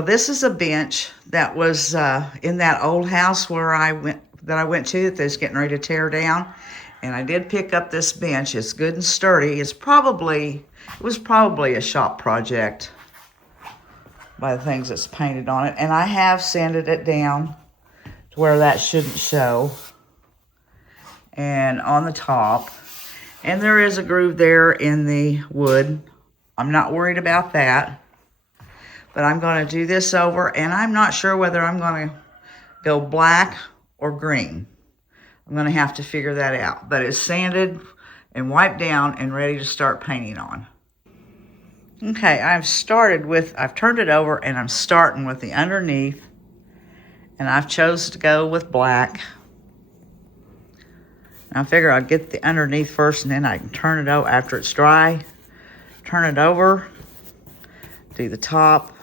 Well, this is a bench that was in that old house where I went to that they was getting ready to tear down. And I did pick up this bench. It's good and sturdy. It was probably a shop project by the things that's painted on it. And I have sanded it down to where that shouldn't show. And on the top. And there is a groove there in the wood. I'm not worried about that. But I'm going to do this over, and I'm not sure whether I'm going to go black or green. I'm going to have to figure that out. But it's sanded and wiped down and ready to start painting on. Okay, I've turned it over, and I'm starting with the underneath. And I've chosen to go with black. And I figure I'll get the underneath first, and then I can turn it over after it's dry. Turn it over. Do the top.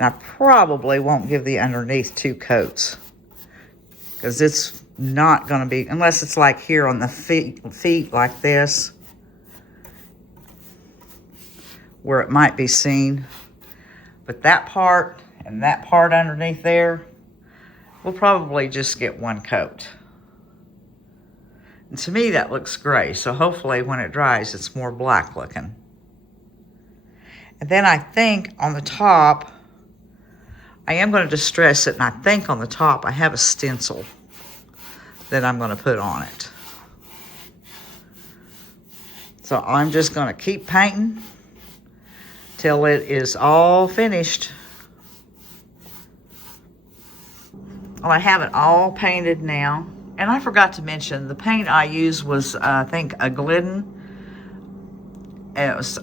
And I probably won't give the underneath 2 coats. Because it's not going to be, unless it's like here on the feet like this. Where it might be seen. But that part and that part underneath there, we'll probably just get 1 coat. And to me that looks gray. So hopefully when it dries it's more black looking. And then I think on the top, I am going to distress it, and I think on the top I have a stencil that I'm going to put on it. So I'm just going to keep painting till it is all finished. Well, I have it all painted now. And I forgot to mention, the paint I used was, I think, a Glidden. And it was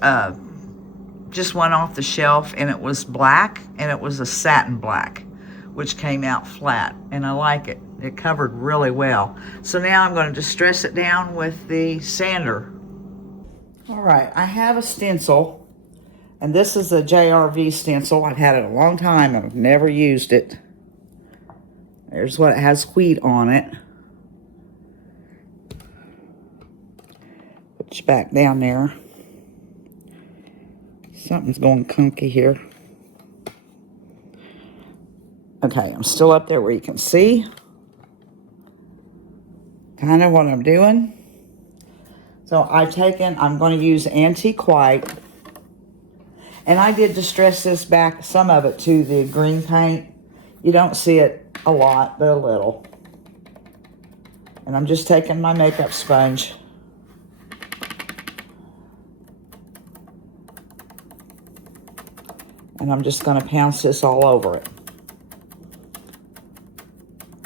just one off the shelf, and it was black, and it was a satin black, which came out flat, and I like it. It covered really well. So now I'm going to distress it down with the sander. All right, I have a stencil, and this is a JRV stencil. I've had it a long time, and I've never used it. There's what it has wheat on it. Put you back down there. Something's going kunky here. Okay, I'm still up there where you can see kind of what I'm doing. So I'm going to use Antique White. And I did distress this back, some of it, to the green paint. You don't see it a lot, but a little. And I'm just taking my makeup sponge. And I'm just going to pounce this all over it.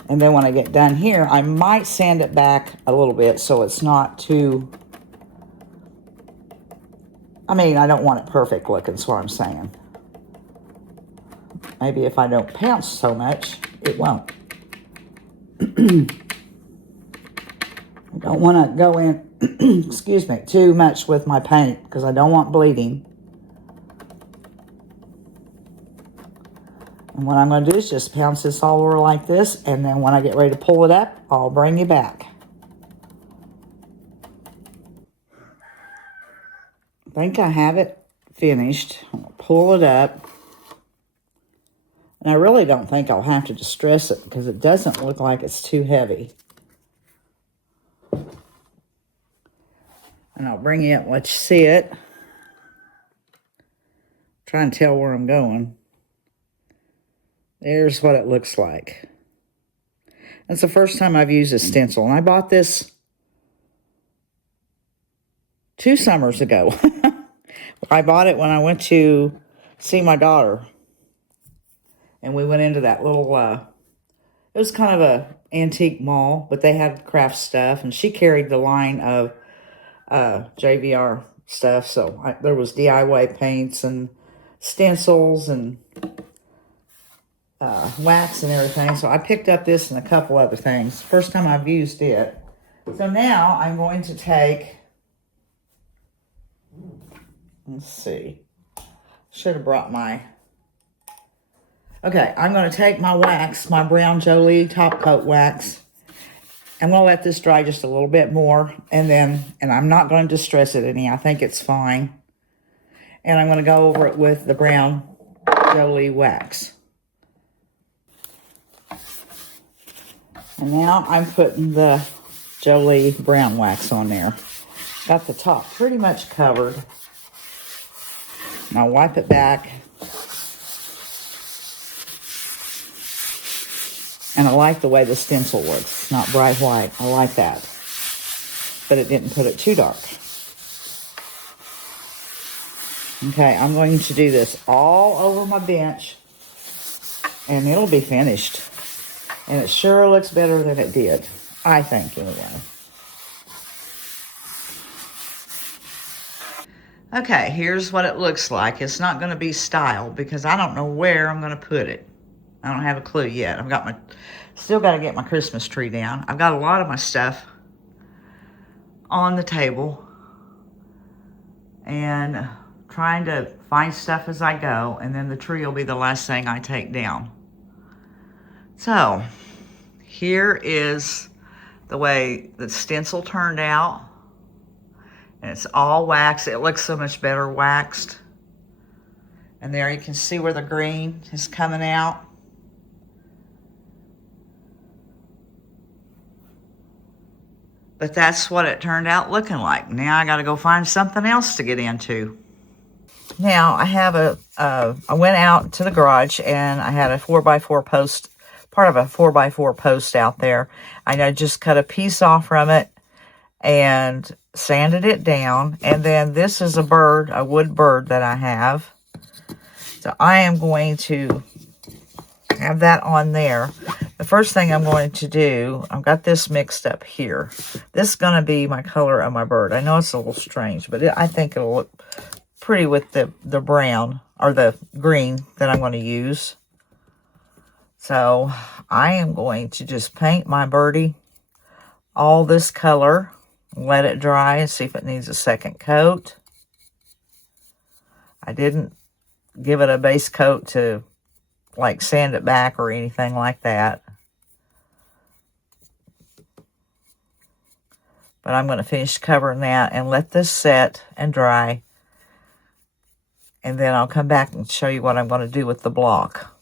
And then when I get done here, I might sand it back a little bit so it's not too... I mean, I don't want it perfect looking, is what I'm saying. Maybe if I don't pounce so much, it won't. I don't want to go in, excuse me, too much with my paint because I don't want bleeding. And what I'm going to do is just pounce this all over like this, and then when I get ready to pull it up, I'll bring you back. I think I have it finished. I'm going to pull it up. And I really don't think I'll have to distress it because it doesn't look like it's too heavy. And I'll bring you up and let you see it. Try and tell where I'm going. There's what it looks like. That's the first time I've used a stencil. And I bought this 2 summers ago. I bought it when I went to see my daughter. And we went into that little, it was kind of a antique mall, but they had craft stuff. And she carried the line of JVR stuff. So there was DIY paints and stencils and wax and everything. So I picked up this and a couple other things. First time I've used it. So now I'm going to take, let's see, should have brought my, okay, I'm going to take my wax, my brown Jolie top coat wax. I'm going to let this dry just a little bit more, and I'm not going to distress it any. I think it's fine. And I'm going to go over it with the brown Jolie wax. And now I'm putting the Jolie brown wax on there. Got the top pretty much covered. Now wipe it back. And I like the way the stencil looks. It's not bright white. I like that. But it didn't put it too dark. Okay, I'm going to do this all over my bench. And it'll be finished. And it sure looks better than it did. I think, anyway. Okay, here's what it looks like. It's not going to be styled because I don't know where I'm going to put it. I don't have a clue yet. Still got to get my Christmas tree down. I've got a lot of my stuff on the table. And trying to find stuff as I go. And then the tree will be the last thing I take down. So, here is the way the stencil turned out. And it's all waxed. It looks so much better waxed. And there you can see where the green is coming out. But that's what it turned out looking like. Now I got to go find something else to get into. Now I have I went out to the garage and I had a 4x4 post, part of a 4x4 post out there. I just cut a piece off from it and sanded it down. And then this is a bird, a wood bird that I have. So I am going to have that on there. The first thing I'm going to do, I've got this mixed up here. This is going to be my color of my bird. I know it's a little strange, but I think it'll look pretty with the brown or the green that I'm going to use. So I am going to just paint my birdie all this color. Let it dry and see if it needs a second coat. I didn't give it a base coat to like sand it back or anything like that. But I'm going to finish covering that and let this set and dry. And then I'll come back and show you what I'm going to do with the block.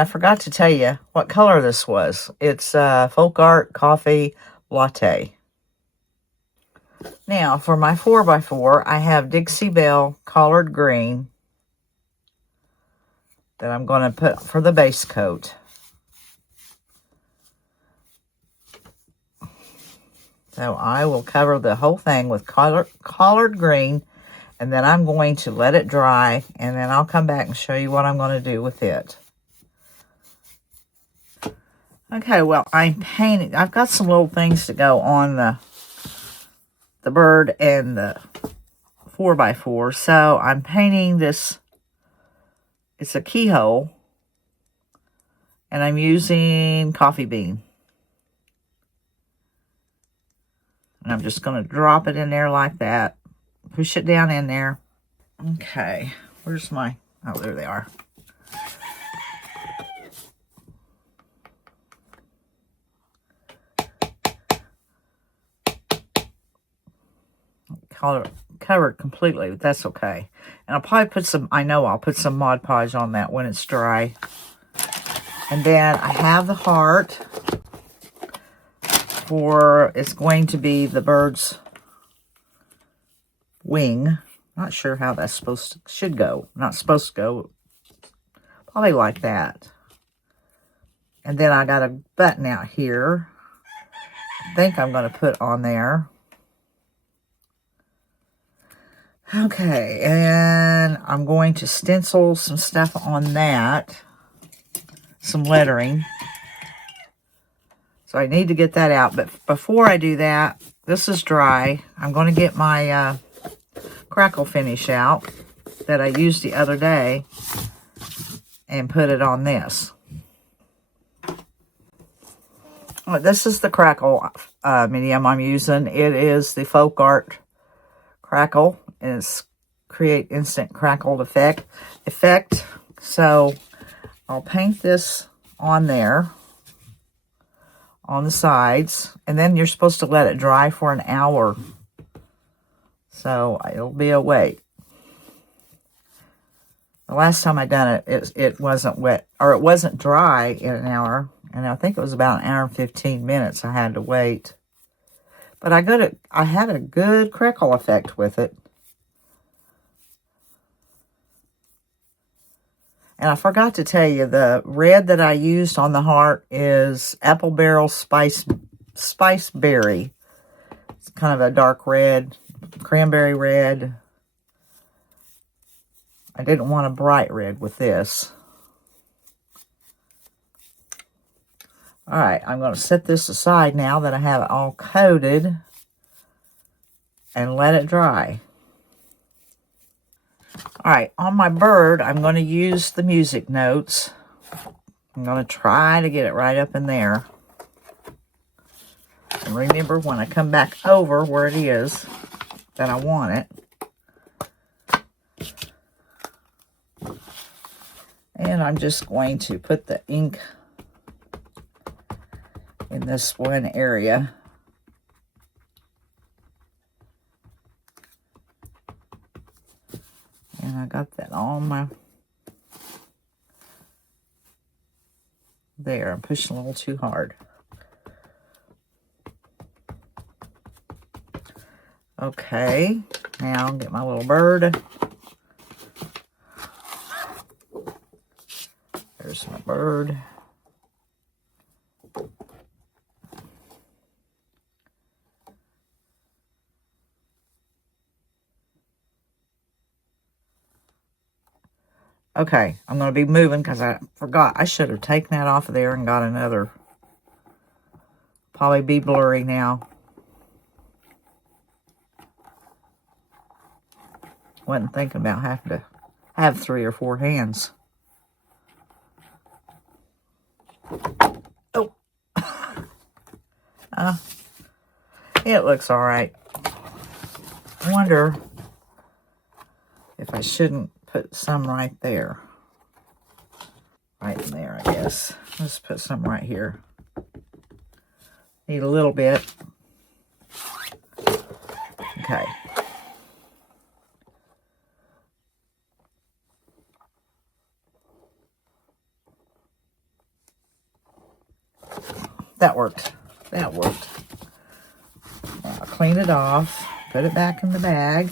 I forgot to tell you what color this was. It's Folk Art Coffee Latte. Now, for my 4x4, I have Dixie Belle Collard Green that I'm going to put for the base coat. So I will cover the whole thing with collard green, and then I'm going to let it dry, and then I'll come back and show you what I'm going to do with it. Okay, well, I'm painting. I've got some little things to go on the bird and the 4x4. So I'm painting this. It's a keyhole. And I'm using coffee bean. And I'm just going to drop it in there like that. Push it down in there. Okay, where's my... Oh, there they are. Covered completely, but that's okay. And I'll probably put some, I'll put some Mod Podge on that when it's dry. And then I have the heart for, it's going to be the bird's wing. Not sure how that's should go. Not supposed to go. Probably like that. And then I got a button out here. I think I'm going to put on there. Okay, and I'm going to stencil some stuff on that. Some lettering. So I need to get that out. But before I do that, this is dry. I'm going to get my Crackle finish out that I used the other day and put it on this. Oh, this is the Crackle medium I'm using. It is the Folk Art Crackle. And it's create instant crackled effect. So I'll paint this on there, on the sides, and then you're supposed to let it dry for an hour. So it'll be a wait. The last time I done it, it wasn't wet, or it wasn't dry in an hour. And I think it was about an hour and 15 minutes I had to wait. But I had a good crackle effect with it. And I forgot to tell you, the red that I used on the heart is Apple Barrel Spice Berry. It's kind of a dark red, cranberry red. I didn't want a bright red with this. All right, I'm going to set this aside now that I have it all coated and let it dry. All right, on my bird, I'm going to use the music notes. I'm going to try to get it right up in there. And remember, when I come back over where it is that I want it. And I'm just going to put the ink in this one area. And I got that on my... There, I'm pushing a little too hard. Okay, now I'll get my little bird. There's my bird. Okay, I'm going to be moving because I forgot. I should have taken that off of there and got another. Probably be blurry now. Wasn't thinking about having to have 3 or 4 hands. Oh. It looks all right. I wonder if I shouldn't put some right there. Right in there, I guess. Let's put some right here. Need a little bit. Okay. That worked. That worked. I'll clean it off. Put it back in the bag.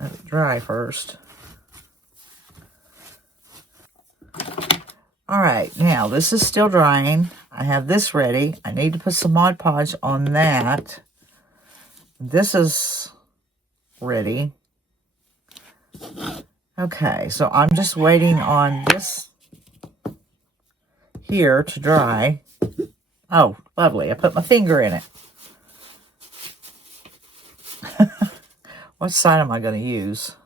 Let it dry first. All right, now this is still drying. I have this ready. I need to put some Mod Podge on that. This is ready. Okay, so I'm just waiting on this here to dry. Oh, lovely. I put my finger in it. What side am I going to use?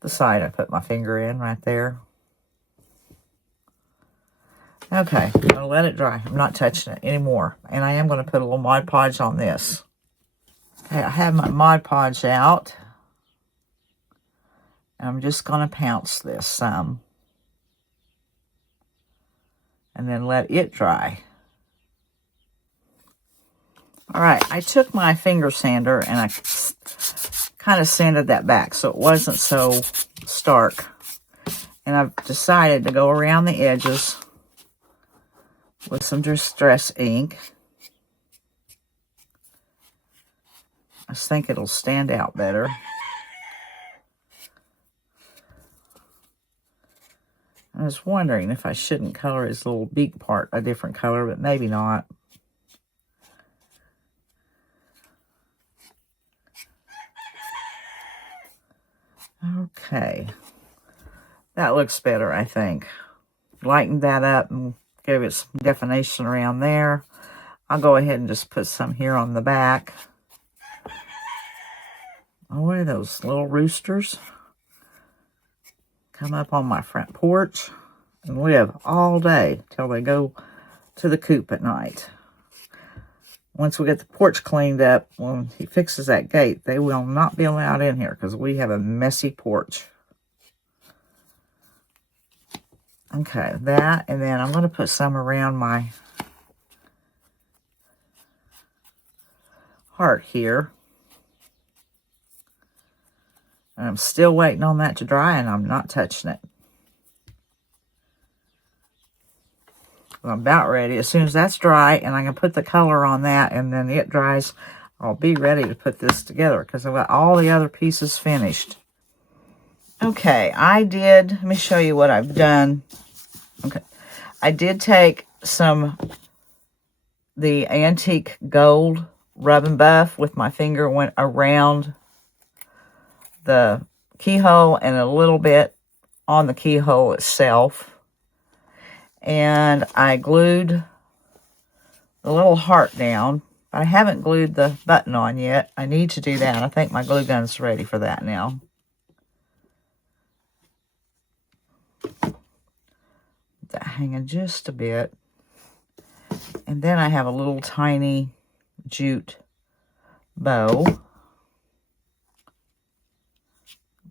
The side I put my finger in right there. Okay, I'm going to let it dry. I'm not touching it anymore. And I am going to put a little Mod Podge on this. Okay, I have my Mod Podge out. And I'm just going to pounce this some. And then let it dry. All right, I took my finger sander and I kind of sanded that back so it wasn't so stark. And I've decided to go around the edges with some Distress ink. I just think it'll stand out better. I was wondering if I shouldn't color his little beak part a different color, but maybe not. Okay. That looks better, I think. Lighten that up and give it some definition around there. I'll go ahead and just put some here on the back. Oh, what are those little roosters? Come up on my front porch and live all day till they go to the coop at night. Once we get the porch cleaned up, when he fixes that gate, they will not be allowed in here because we have a messy porch. Okay, that, and then I'm going to put some around my heart here. And I'm still waiting on that to dry, and I'm not touching it. I'm about ready. As soon as that's dry, and I can put the color on that, and then it dries, I'll be ready to put this together because I've got all the other pieces finished. Okay, let me show you what I've done. Okay, I did take the antique gold rub and buff with my finger, went around the keyhole and a little bit on the keyhole itself. And I glued the little heart down. I haven't glued the button on yet. I need to do that. I think my glue gun's ready for that now. That hanging just a bit. And then I have a little tiny jute bow.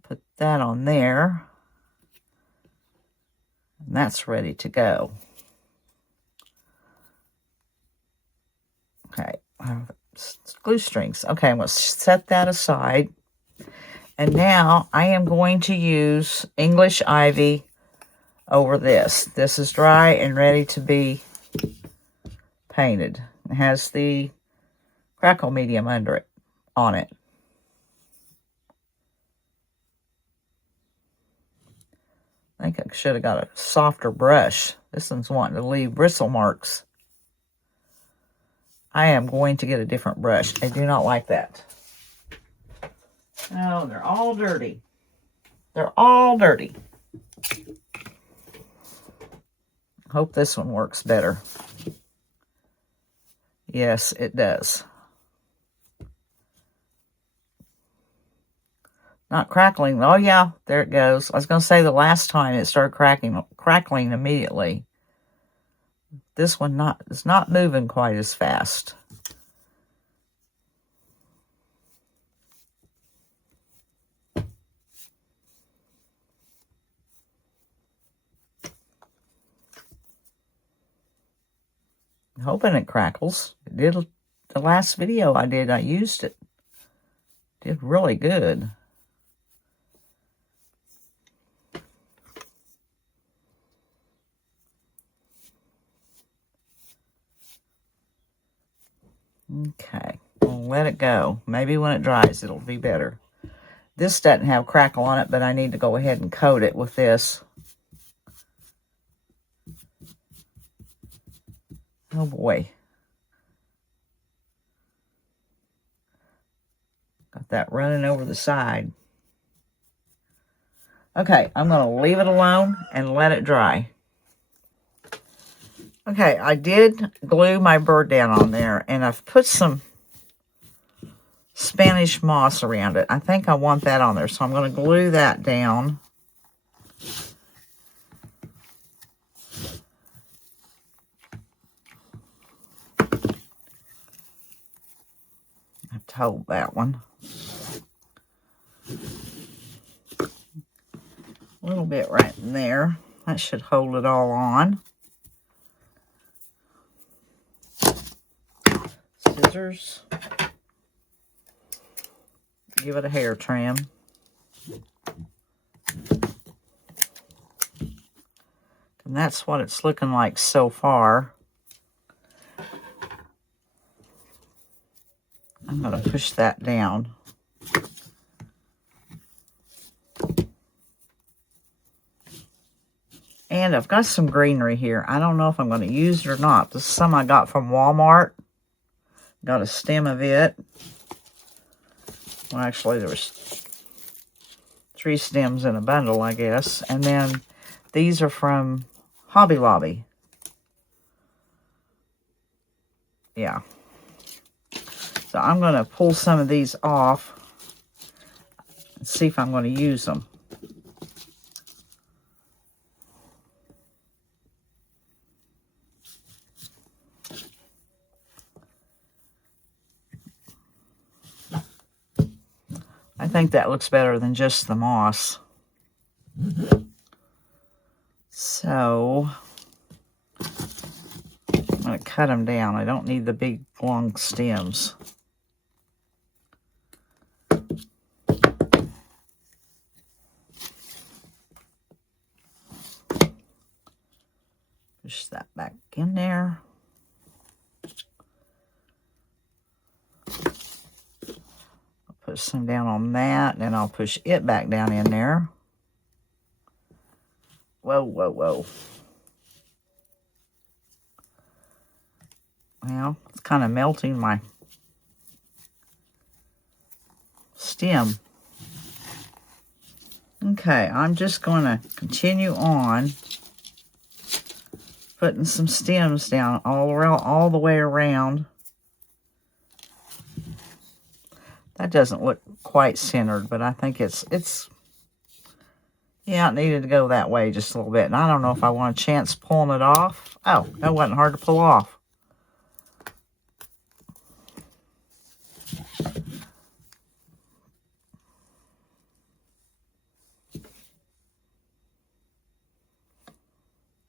Put that on there. And that's ready to go. Okay, glue strings. Okay, I'm going to set that aside. And now I am going to use English Ivy over this. This is dry and ready to be painted. It has the Crackle medium on it. I think I should have got a softer brush. This one's wanting to leave bristle marks. I am going to get a different brush. I do not like that. Oh, they're all dirty. They're all dirty. Hope this one works better. Yes, it does. Not crackling. Oh, yeah, there it goes. I was going to say the last time it started crackling immediately. This one is not moving quite as fast. I'm hoping it crackles. It did the last video I did. I used it. Did really good. Okay, we'll let it go. Maybe when it dries, it'll be better. This doesn't have crackle on it, but I need to go ahead and coat it with this. Oh boy. Got that running over the side. Okay, I'm going to leave it alone and let it dry. Okay, I did glue my bird down on there, and I've put some Spanish moss around it. I think I want that on there, so I'm going to glue that down. I have to hold that one. A little bit right in there. That should hold it all on. Scissors. Give it a hair trim. And that's what it's looking like so far. I'm going to push that down. And I've got some greenery here. I don't know if I'm going to use it or not. This is some I got from Walmart. Got a stem of it. Well, actually, there was 3 stems in a bundle, I guess. And then these are from Hobby Lobby. Yeah. So I'm going to pull some of these off and see if I'm going to use them. I think that looks better than just the moss. So I'm going to cut them down. I don't need the big long stems. Push that back in there. I'll put some down on that, and then I'll push it back down in there. Whoa, whoa, whoa. Well, it's kind of melting my stem. Okay, I'm just going to continue on putting some stems down all the way around. That doesn't look quite centered, but I think it's yeah, it needed to go that way just a little bit. And I don't know if I want a chance pulling it off. Oh, that wasn't hard to pull off.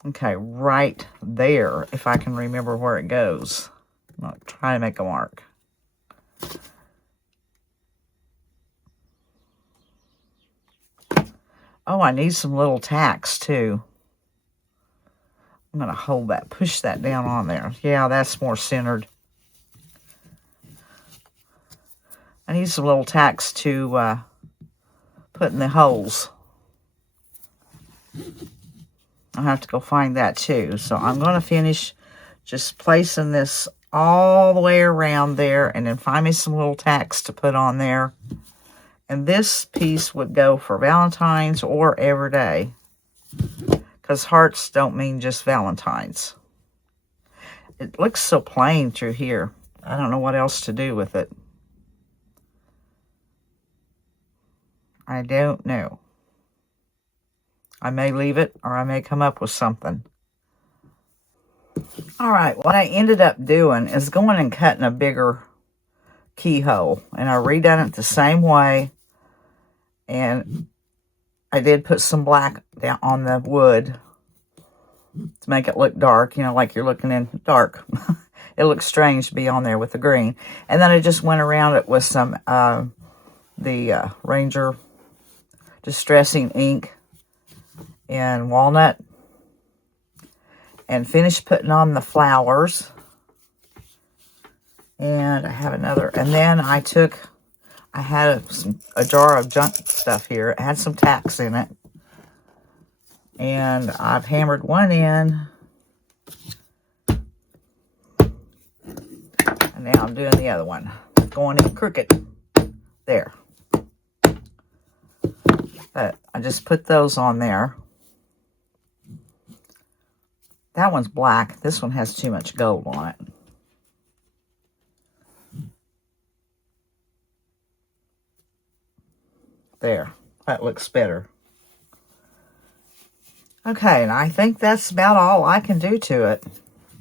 Okay, right there, if I can remember where it goes. I'll try to make a mark. Oh, I need some little tacks, too. I'm going to hold that, push that down on there. Yeah, that's more centered. I need some little tacks to put in the holes. I'll have to go find that, too. So I'm going to finish just placing this all the way around there, and then find me some little tacks to put on there. And this piece would go for Valentine's or every day, because hearts don't mean just Valentine's. It looks so plain through here. I don't know what else to do with it. I don't know. I may leave it, or I may come up with something. All right, what I ended up doing is going and cutting a bigger keyhole. And I redone it the same way. And I did put some black down on the wood to make it look dark, you know, like you're looking in dark. It looks strange to be on there with the green. And then I just went around it with some the Ranger Distressing Ink in walnut, and finished putting on the flowers. And I have another, and then I had a jar of junk stuff here. It had some tacks in it. And I've hammered one in. And now I'm doing the other one. Going in crooked. There. But I just put those on there. That one's black. This one has too much gold on it. There, that looks better. Okay, and I think that's about all I can do to it.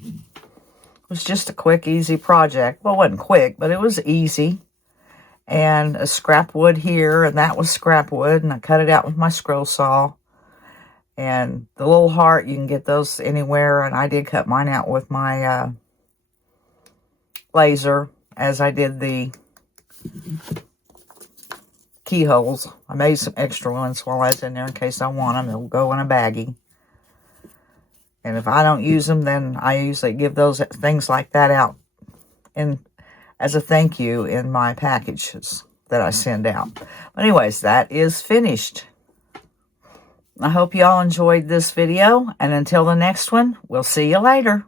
It was just a quick, easy project. Well, it wasn't quick, but it was easy. And a scrap wood here, and that was scrap wood, and I cut it out with my scroll saw. And the little heart, you can get those anywhere, and I did cut mine out with my laser, as I did the keyholes. I made some extra ones while I was in there in case I want them. They'll go in a baggie. And if I don't use them, then I usually give those things like that out as a thank you in my packages that I send out. But anyways, that is finished. I hope you all enjoyed this video. And until the next one, we'll see you later.